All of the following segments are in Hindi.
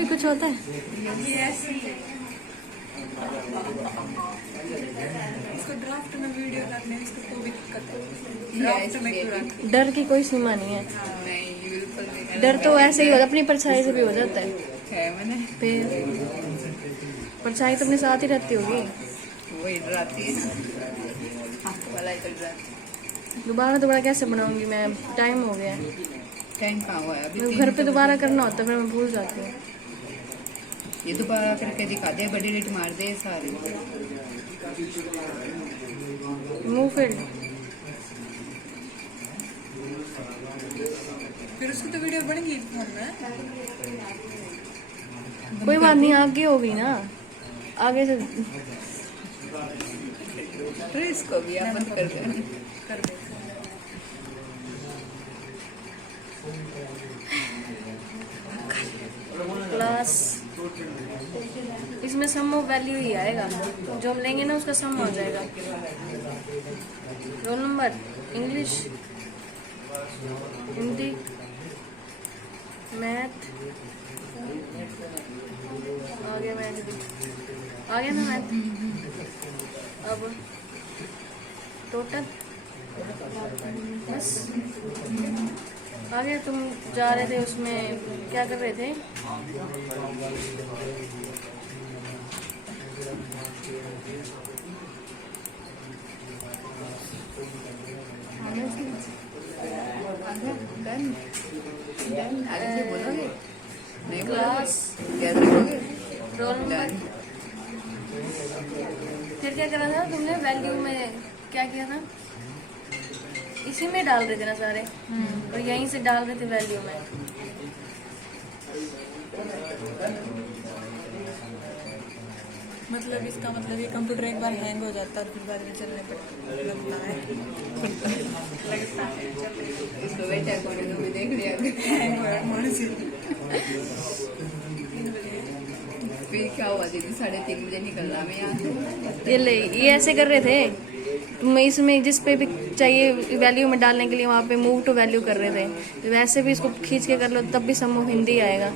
भी कुछ होता है। इसको ड्राफ्ट में वीडियो रखने में इसको तो भी दिक्कत है। ड्राफ्ट में क्यों रखते? डर की कोई सीमा नहीं है। नहीं बिल्कुल नहीं। डर तो ऐसे ही होता है, अपनी परछाई से भी हो जाता है। मैंने फिर परछाई तो अपने साथ ही रहती होगी। वही डराती है वाला ही तो डराती। दोबारा कैसे बनाऊंगी मैं, टाइम हो गया है। टाइम कहाँ हुआ है अभी? मैं घर पे दोबारा करना होता है, फिर मैं भूल जाती हूँ। ये दोबारा करके दिखा दे, बड़ी रेट मार दे सारे। मुंह फिर उसकी तो वीडियो बनेगी फोन में। कोई बात नहीं, आगे हो गई ना, आगे से तो इसको भी आप बंद कर दे। क्लास इसमें सम ऑफ वैल्यू ही आएगा, जो हम लेंगे ना उसका सम आ जाएगा। Roll number, English, Hindi, math, आ गया मैथ भी, आ गया ना मैथ। अब टोटल बस आ गया। तुम जा रहे थे उसमें, क्या कर रहे थे? आगे से बोलोगे नहीं? क्लास, याद रखोगे? रोल नंबर, फिर क्या करा था तुमने? वैल्यू में क्या किया था? इसी में डाल रहे थे ना सारे, और यहीं से डाल रहे थे वैल्यू में। मतलब इसका मतलब ये कंप्यूटर एक बार हैंग हो जाता है और फिर बाद में चलने पर लगता है। इसको बेटा को भी देख लिया हैंग होने से। फिर क्या हुआ दीदी? 3:30 बजे निकलना मैं यहाँ से। ये ऐसे कर रहे थे। तुम इसमें जिस पे भी चाहिए वैल्यू में डालने के लिए वहाँ पे मूव टू वैल्यू कर रहे थे। वैसे भी इसको खींच के कर लो तब भी समूह हिंदी आएगा।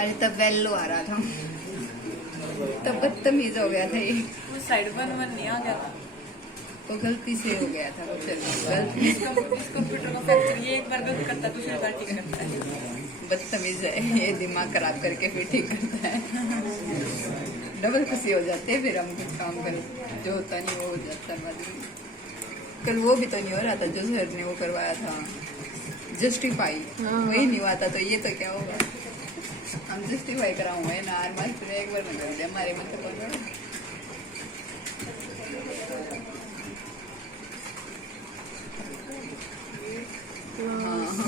अरे तब वैल्यू आ रहा था, तब बदतमीज हो गया था ये। वो साइड 1 नहीं आ गया था, तो गलती से हो गया था। गलती इस कंप्यूटर का फैक्टर ये एक बार गलत करता तो फिर ठीक करता है। बदतमीज है ये, दिमाग खराब करके फिर ठीक करता है। डबल खुशी हो जाती है फिर हम कुछ काम करें, जो होता नहीं वो हो जाता है। कल वो भी तो नहीं हो रहा था जो सर ने वो करवाया था जस्टिफाई, वही नहीं हुआ था तो ये तो क्या होगा? हम जस्टिफाई कराऊंगे ना, मास्टर एक बार में कर दिया हमारे में तो कौन। हाँ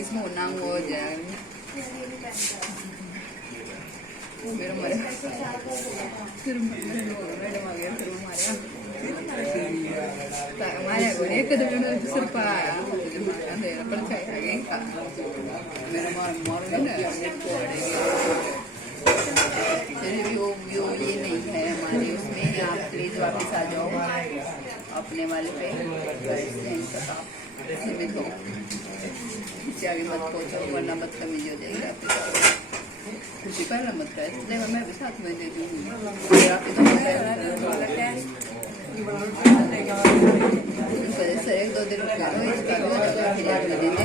इसमें नाम वो हो जाएगा मेरा मरे फिर मैडम आ गया फिर हमारे घरे कदम ಸ್ವಲ್ಪ ಅಂದ್ರೆ ಪರಿಚಯ ಹಾಗೆ मेरा मारूंगी ना वो ये नहीं है हमारे उसमें। आप प्लीज वापस आ जाओ अपने वाले पे, सीमित हो, इससे आगे मत पहुंचो वरना बदतमीजी हो जाएगी आपके। खुशी पहला मत कर, इसलिए मैं भी साथ में दे दूँगी। से 1-2 दिन इसका भी हो जाएगा, फिर आप दे देंगे।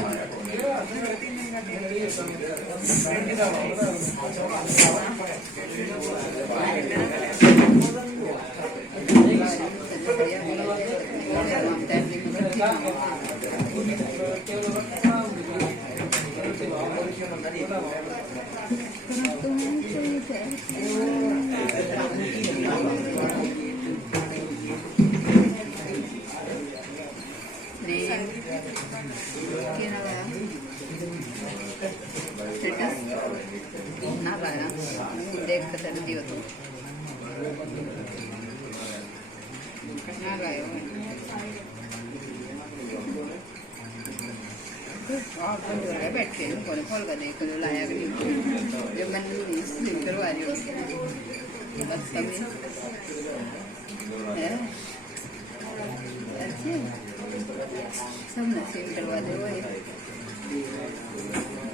देख कर दियो तो ना गायो बैठ के कौन कॉल कर देख लो लाया कि जब मैंने स्लिप करवा रही हूँ बस सब है अच्छे सब नसीब करवा दे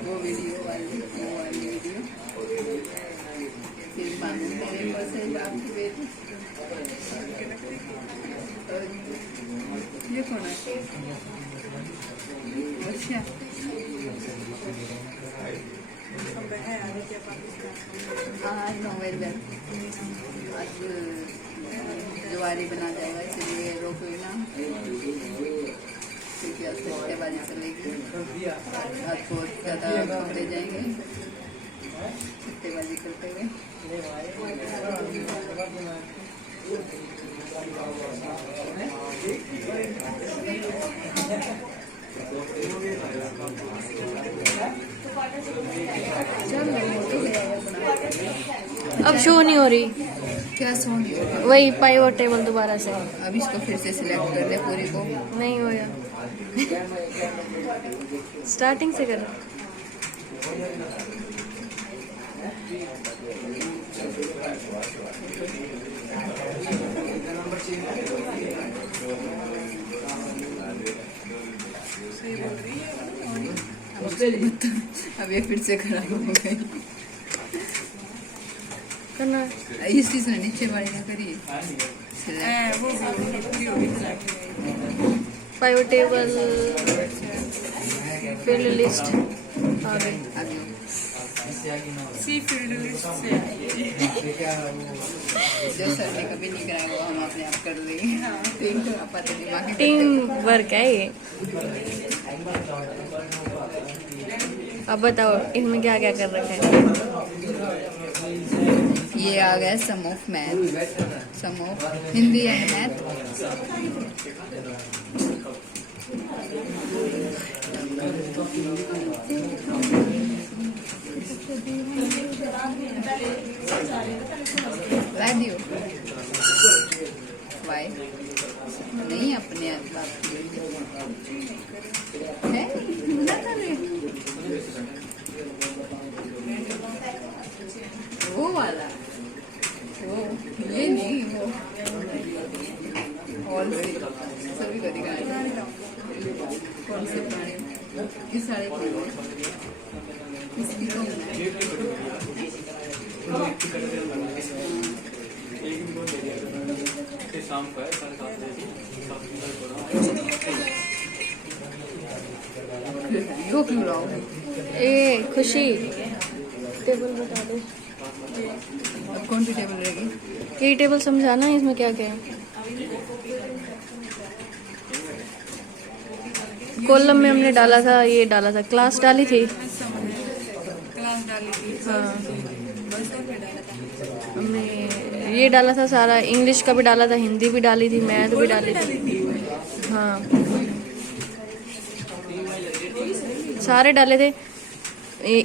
वो वीडियो वाली वीडियो आपकी बेटी। ये कौन है? अच्छा आज नॉवेल है, आज जुआरी बना जाएगा, इसलिए रोको ना क्योंकि आज सट्टेबाजी चलेगी। आज बहुत ज़्यादा पकड़े जाएंगे सट्टेबाजी करते हुए। अब शो नहीं हो रही, क्या सोन वही पाइवट टेबल दोबारा से अब इसको फिर से सिलेक्ट कर दे पूरी को। नहीं होया। स्टार्टिंग से कर। अब ये फिर से खराब हो गई। करना इस चीज ने नीचे वाली ना करी पाइवट टेबल फील्ड लिस्ट आ गई। आगे सी फील्ड लिस्ट से जो सर ने कभी नहीं कराया वो हम अपने आप कर लेंगे। टीम को आप पता दिमाग में टीम वर्क है ये। अब बताओ इनमें क्या क्या कर रखा है। ये आ गया sum of math, sum of Hindi and math. ला दियो वाई नहीं अपने बाप है ना करे वो वाला वो ये नहीं वो और सभी को दिखाया कौन से प्राणी किस सारे को इसकी तो शाम को है यो क्यों लाओ ए खुशी टेबल बता दो। अब कौन सी टेबल रहेगी? ये टेबल समझाना है इसमें क्या क्या है। कॉलम में हमने डाला था, ये डाला था, क्लास डाली थी। क्लास डाली थी। हाँ बस और क्या डाला था? हमने ये डाला था सारा, इंग्लिश का भी डाला था, हिंदी भी डाली थी, मैथ भी डाली थी। हाँ सारे डाले थे।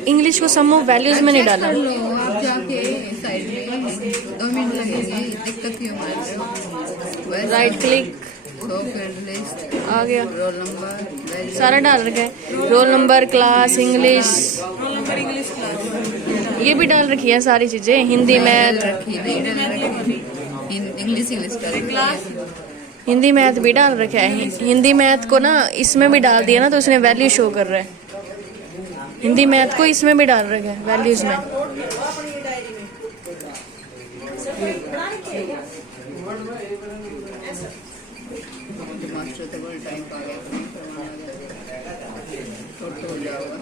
इंग्लिश को सम ऑफ वैल्यूज में नहीं डाला। कर लो आप जाके साइड में 2 मिनट लगेंगे, दिक्कत क्यों मार रहे हो? राइट क्लिक लिस्ट आ गया, रोल नंबर सारा डाल रखा है। Roll number, class, English, role number English class ये भी डाल रखी है सारी चीजें, हिंदी मैथ, रखी नहीं डाल रखी इंग्लिश क्लास हिंदी मैथ भी डाल रखा है। हिंदी मैथ को ना इसमें भी डाल दिया ना तो उसने वैल्यू शो कर रहा है। हिंदी मैथ को इसमें भी डाल रखा है वैल्यूज में। मास्टर तो बोल टाइम पा गया फोटो हो जाएगा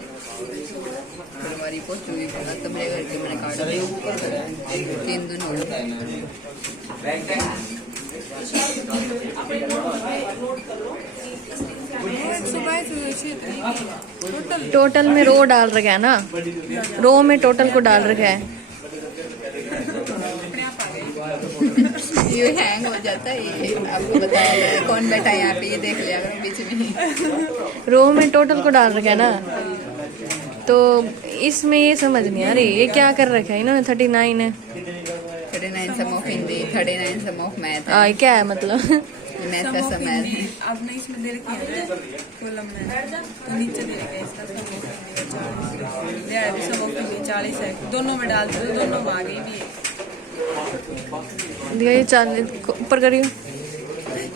हमारी पहुंचूगी तब ले करके मैंने काट दिया 3 दिन हो गए। टोटल में रो डाल रखा है ना, रो में टोटल को डाल रखा है। ये हैंग हो जाता है, ये आपको बताया गया है। कौन बैठा है यहाँ पे ये देख लिया करो बीच में। रो में टोटल को डाल रखा है ना, तो इसमें ये समझ नहीं आ रही ये क्या कर रखा है इन्होंने। 39 है, 39 sum of Hindi, 39 sum of math. ये क्या है मतलब? मैथ का सम है। आपने इसमें दे रखी है कॉलम में, तो नीचे दे रखा है इसका sum of Hindi 40 sum of Hindi 40 है। दोनों में डालते हो, दोनों में आ गई भी है। दिखाइए 40 ऊपर करियो।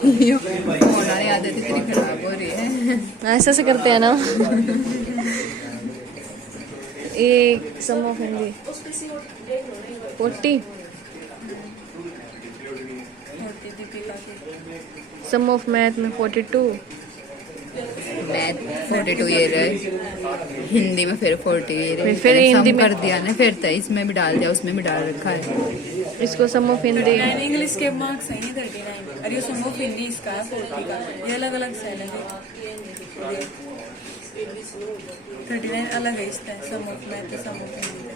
हमारी आदत इतनी खराब हो रही है। ऐसा से करते हैं ना। एक सम ऑफ हिंदी 40 छोटी दीपिका की। सम ऑफ मैथ में 42। मैथ 42 ये रहे, हिंदी में फिर 40 ये रहे। फिर हिंदी सम में कर दिया ना, फिर 23 में भी डाल दिया, उसमें भी डाल रखा है। इसको सम ऑफ हिंदी 39 इंग्लिश के मार्क्स हैं 39, और ये सम ऑफ हिंदी इसका है 40 का। ये अलग अलग सेल है, 39 अलग है इसका, sum of math, sum of Hindi.